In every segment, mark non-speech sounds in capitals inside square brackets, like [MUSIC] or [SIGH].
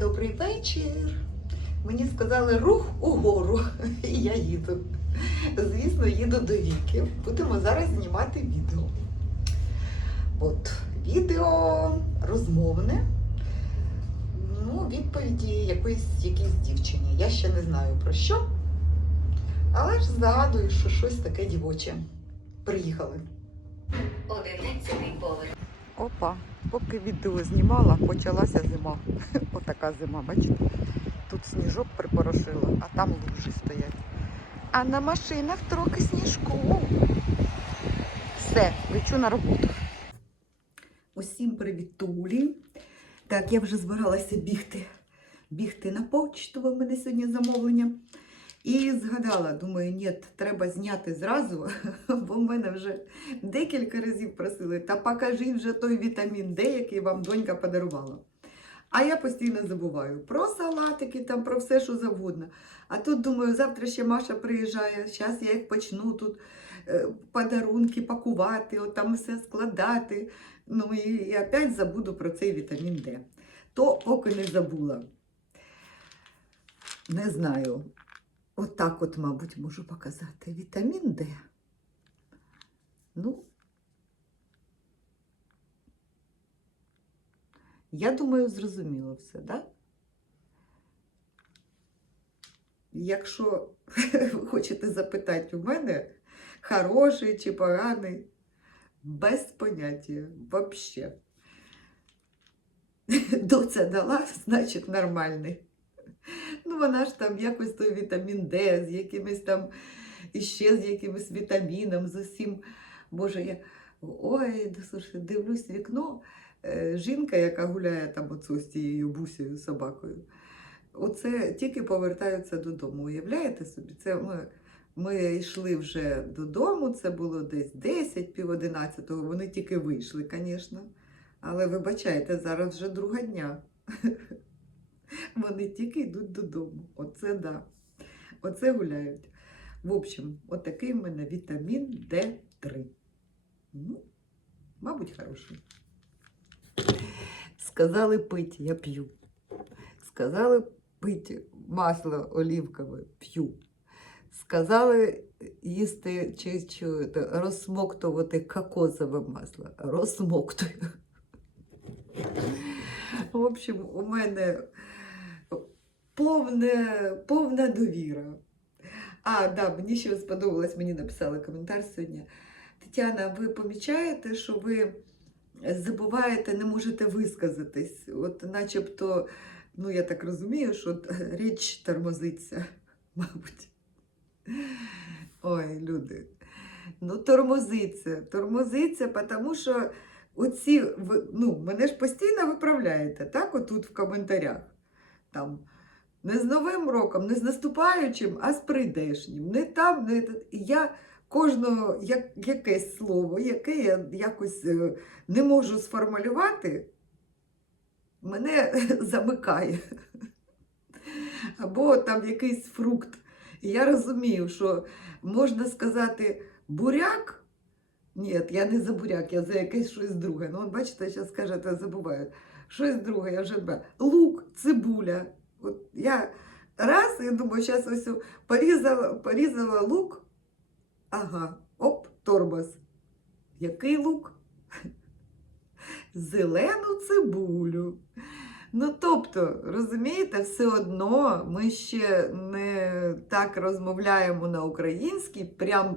Добрий вечір. Мені сказали рух угору, [LAUGHS] і я їду. Звісно, їду до Віки. Будемо зараз знімати відео. От, відео розмовне. Ну, відповіді якоїсь якійсь дівчині. Я ще не знаю про що. Але ж згадую, що щось таке дівоче. Приїхали. Одинадцятий поверх. Опа, поки відео знімала, почалася зима. [LAUGHS] Отака зима, бачите? Тут сніжок припорошило, а там лужі стоять. А на машинах трохи сніжку. Все, лечу на роботу. Усім привітулі. Так, я вже збиралася бігти. Бігти на почту, бо в мене сьогодні замовлення. І згадала, думаю, ні, треба зняти зразу, [LAUGHS] бо в мене вже декілька разів просили, та покажіть вже той вітамін Д, який вам донька подарувала. А я постійно забуваю про салатики, там, про все, що завгодно. А тут думаю, завтра ще Маша приїжджає, зараз я їх почну тут е, подарунки пакувати, от там все складати. Ну і, і опять забуду про цей вітамін Д. То поки не забула. Не знаю. Отак от, мабуть, можу показати. Вітамін Д. Ну, я думаю, зрозуміло все, так? Да? Якщо ви [LAUGHS] хочете запитати у мене, хороший чи поганий, без поняття, взагалі. [LAUGHS] Доця дала, значить нормальний. Ну, вона ж там якось той вітамін Д, з якимось там, іще з якимось вітаміном, з усім. Боже, я ой, слушайте, дивлюсь вікно. е, Жінка, яка гуляє там оцю з тією бусею собакою, оце тільки повертаються додому. Уявляєте собі? Це ми, ми йшли вже додому, це було десь 10, пів 11, вони тільки вийшли, звісно. Але вибачайте, зараз вже друга дня. Вони тільки йдуть додому. Оце да. Оце гуляють. В общем, отакий в мене вітамін Д3. Ну, мабуть, хороший. Сказали пити, я п'ю. Сказали пити масло олівкове, п'ю. Сказали їсти чи, чи розсмоктувати кокосове масло. Розсмоктую. В общем, у мене повне, повна довіра. А, да, мені ще сподобалось, мені написали коментар сьогодні. Тетяна, ви помічаєте, що ви забуваєте, не можете висказатись? От начебто, ну я так розумію, що річ тормозиться, [LAUGHS] мабуть. Ой, люди. Ну, тормозиться, тормозиться, тому що оці, ну, мене ж постійно виправляєте, так, отут в коментарях. Там, не з Новим роком, не з наступаючим, а з прийдешнім. Не там, не я кожного як, якесь слово, яке я якось е, не можу сформулювати, мене [LAUGHS] замикає. Або там якийсь фрукт. І я розумію, що можна сказати буряк. Ні, я не за буряк, я за якесь щось друге. Ну, бачите, зараз скажете, забуваю. Щось друге, я вже дбаю. Лук, цибуля. От я раз, я думаю, зараз ось порізала, порізала лук. Ага, оп, тормоз. Який лук? Зелену цибулю. Ну, тобто, розумієте, все одно ми ще не так розмовляємо на українській, прям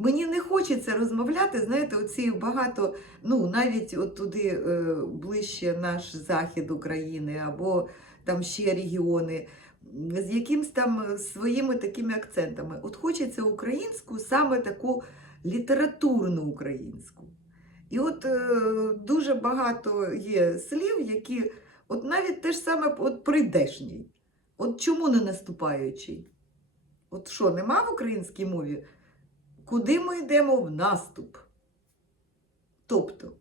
Мені не хочеться розмовляти, знаєте, оці багато, ну навіть от туди е, ближче наш захід України або там ще регіони, з якимсь там своїми такими акцентами. От хочеться українську, саме таку літературну українську. І от е, дуже багато є слів, які, от навіть те ж саме от прийдешній. От чому не наступаючий? От що, нема в українській мові? Куди ми йдемо в наступ? Тобто,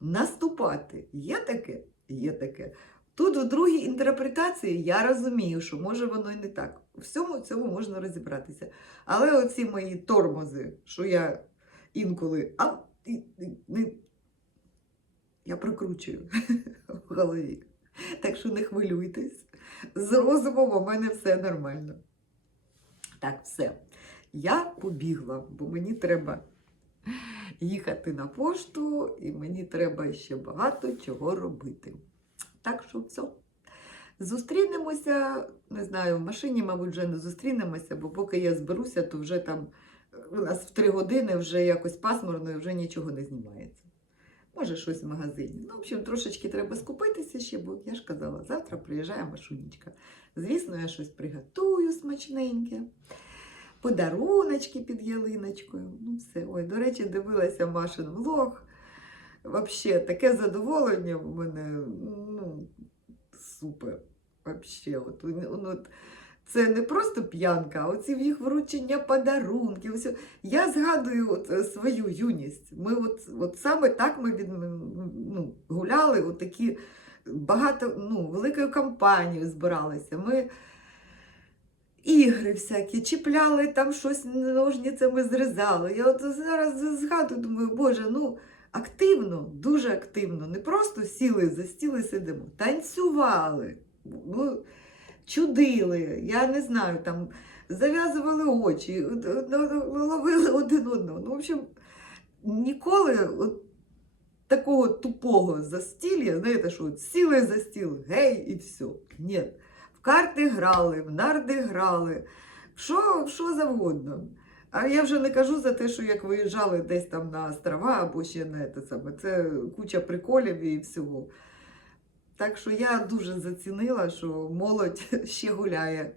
наступати є таке? Є таке. Тут у другій інтерпретації я розумію, що може воно і не так. У всьому цьому можна розібратися. Але оці мої тормози, що я інколи а, і- не, я прокручую [LAUGHS] в голові. Так що не хвилюйтесь. З розумом у мене все нормально. Так, все. Я побігла, бо мені треба їхати на пошту, і мені треба ще багато чого робити. Так що все. Зустрінемося, не знаю, в машині, мабуть, вже не зустрінемося, бо поки я зберуся, то вже там е, у нас в три години вже якось пасмурно і вже нічого не знімається. Може, щось в магазині. Ну, в общем, трошечки треба скупитися ще, бо я ж казала, завтра приїжджає Машунечка. Звісно, я щось приготую смачненьке. Подаруночки під ялиночкою. Ну, все. Ой, до речі, дивилася Машин влог. Вообще, таке задоволення в мене. Ну, супер. Вообще, от, ну, от, це не просто п'янка, а оці їх вручення подарунків. Все. Я згадую от, е, свою юність. Ми от, от саме так ми від, ну, гуляли, от такі багато, ну, великою компанією збиралися. Ми ігри всякі, чіпляли там щось ножницями зрізали. Я от зараз згадую, думаю, Боже, ну активно, дуже активно. Не просто сіли за стіл сидимо, танцювали, ну, чудили, я не знаю, там зав'язували очі, ловили один одного. Ну, в общем, ніколи от такого тупого застілля, знаєте, що от сіли за стіл, гей, і все. Ні. В карти грали, в нарди грали, що, що завгодно. А я вже не кажу за те, що як виїжджали десь там на острова або ще на те саме. Це куча приколів і всього. Так що я дуже зацінила, що молодь [LAUGHS] ще гуляє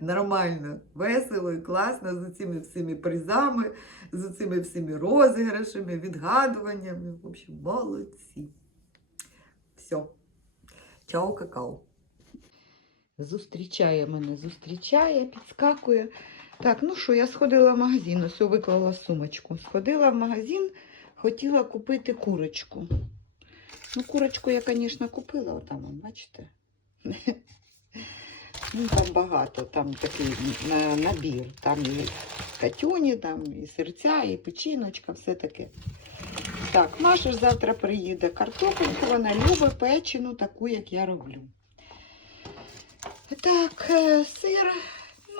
нормально, весело і класно з цими всіми призами, з цими всіми розіграшами, відгадуваннями. В общем, молодці. Все. Чао, какао. Зустрічає мене, зустрічає, підскакує. Так, ну що, я сходила в магазин, ось виклала сумочку. Сходила в магазин, хотіла купити курочку. Ну, курочку я, звісно, купила, отам, бачите? [LAUGHS] Ну, там багато, там такий набір. Там і катюні, там і серця, і печіночка, все таке. Так, Маша ж завтра приїде картопельку, вона любить печену, таку, як я роблю. Так, е, сир.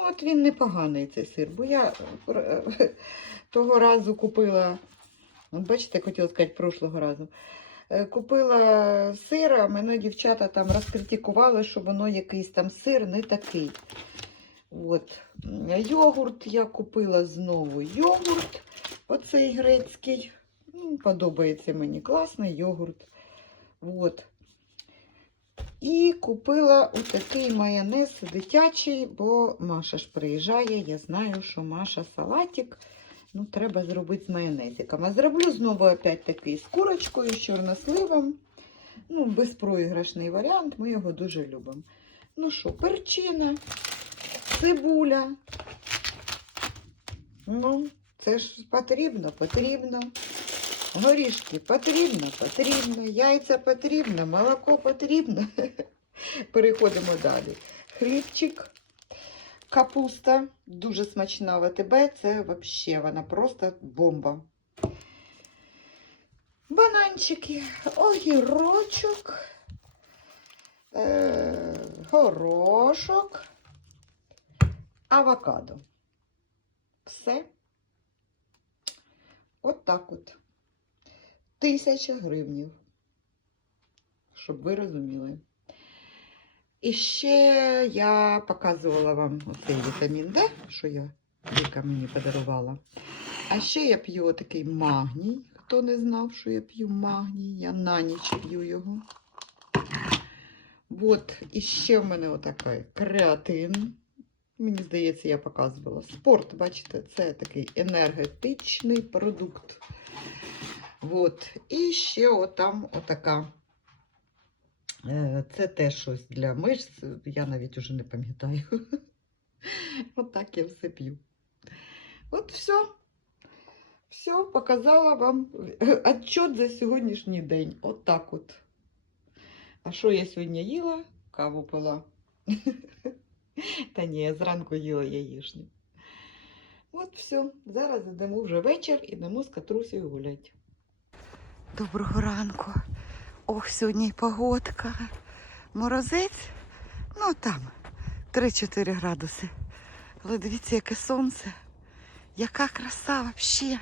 Ну, от він непоганий цей сир, бо я е, [LAUGHS] того разу купила, бачите, хотіла сказати, прошлого разу. Е, Купила сир, а мене дівчата там розкритикували, що воно якийсь там сир не такий. От. Йогурт я купила знову йогурт, оцей грецький. Ну, подобається мені класний йогурт. От. І купила отакий майонез дитячий, бо Маша ж приїжджає. Я знаю, що Маша салатик. Ну, треба зробити з майонезиком. А зроблю знову опять такий з курочкою, з чорносливом. Ну, безпроіграшний варіант, ми його дуже любимо. Ну що, перчина, цибуля. Ну, це ж потрібно, потрібно. Горішки потрібно, потрібно, яйця потрібно, молоко потрібно. [LAUGHS] Переходимо далі. Хлібчик, капуста, дуже смачна в АТБ, це взагалі вона просто бомба. Бананчики, огірочок, е, горошок, авокадо. Все. От так от. Тисяча гривнів. Щоб ви розуміли. І ще я показувала вам оцей вітамін Д, що я Віка мені подарувала. А ще я п'ю такий магній. Хто не знав, що я п'ю магній, я на ніч п'ю його. От, і ще в мене отакий креатин. Мені здається, я показувала. Спорт, бачите, це такий енергетичний продукт. От. І ще отам отака. Е, Це теж щось для мишць, я навіть уже не пам'ятаю. [LAUGHS] Отак я все п'ю. От все. Все, показала вам отчет за сьогоднішній день. От так от. А що я сьогодні їла? Каву пила. [LAUGHS] Та ні, я зранку їла яєчню. От все. Зараз йдемо вже вечір і йдемо з Катрусею гуляти. Доброго ранку. Ох, сьогодні погодка. Морозець, ну там 3-4 градуси. Але дивіться, яке сонце. Яка краса взагалі.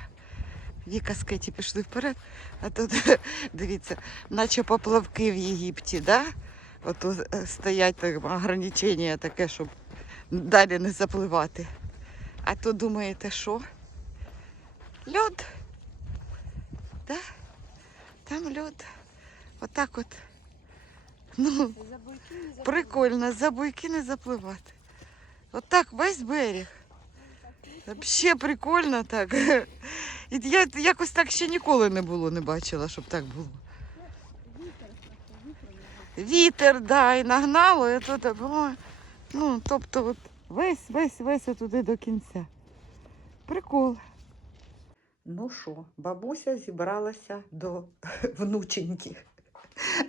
Віка з Кеті пішли вперед, а тут [LAUGHS] дивіться, наче поплавки в Єгипті, да? От е, стоять так, ограничення таке, щоб далі не запливати. А то думаєте, що? Льод. Да? Там льод. Отак от. Ну, прикольно, за буйки не запливати. Отак весь берег. Взагалі прикольно так. І я якось так ще ніколи не було, не бачила, щоб так було. Вітер, да, і нагнало, і тут, ну, тобто от весь, весь, весь туди до кінця. Прикол. Ну що, бабуся зібралася до [LAUGHS] внученьки.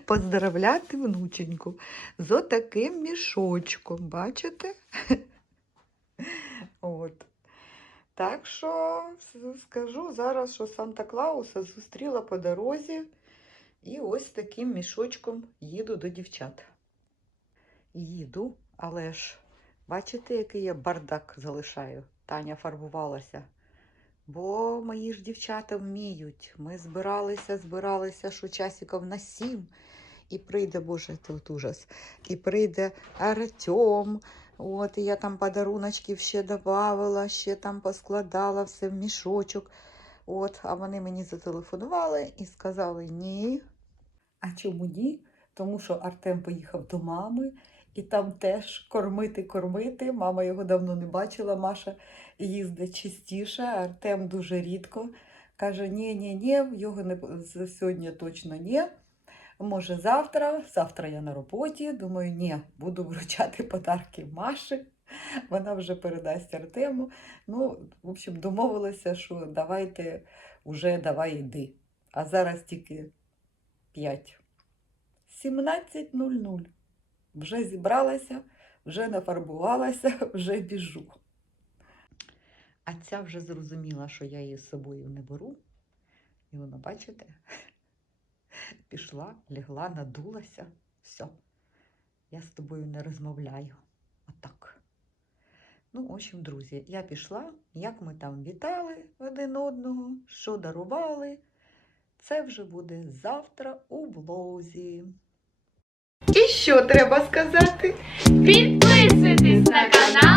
Поздравляти внученьку з отаким мішочком, бачите? [LAUGHS] От. Так що скажу зараз, що Санта-Клауса зустріла по дорозі і ось таким мішочком їду до дівчат. Їду, але ж бачите, який я бардак залишаю. Таня фарбувалася. Бо мої ж дівчата вміють. Ми збиралися, збиралися, що часиків на сім. І прийде, боже, тут ужас. І прийде Артем. От, і я там подаруночків ще додавала, ще там поскладала все в мішочок. От, а вони мені зателефонували і сказали ні. А чому ні? Тому що Артем поїхав до мами, і там теж кормити, кормити. Мама його давно не бачила. Маша їздить частіше, Артем дуже рідко. Каже: ні, ні, ні, його не сьогодні точно ні. Може, завтра, завтра я на роботі. Думаю, ні, буду вручати подарки Маші. Вона вже передасть Артему. Ну, в общем, домовилися, що давайте уже давай йди. А зараз тільки 5. 17.00. Вже зібралася, вже нафарбувалася, [LAUGHS] вже біжу. А ця вже зрозуміла, що я її з собою не беру. І вона, бачите, [LAUGHS] пішла, лягла, надулася. Все. Я з тобою не розмовляю. Отак. Ну, в общем, друзі, я пішла, як ми там вітали один одного, що дарували. Це вже буде завтра у влозі. Що треба сказати? Підписуйтесь на канал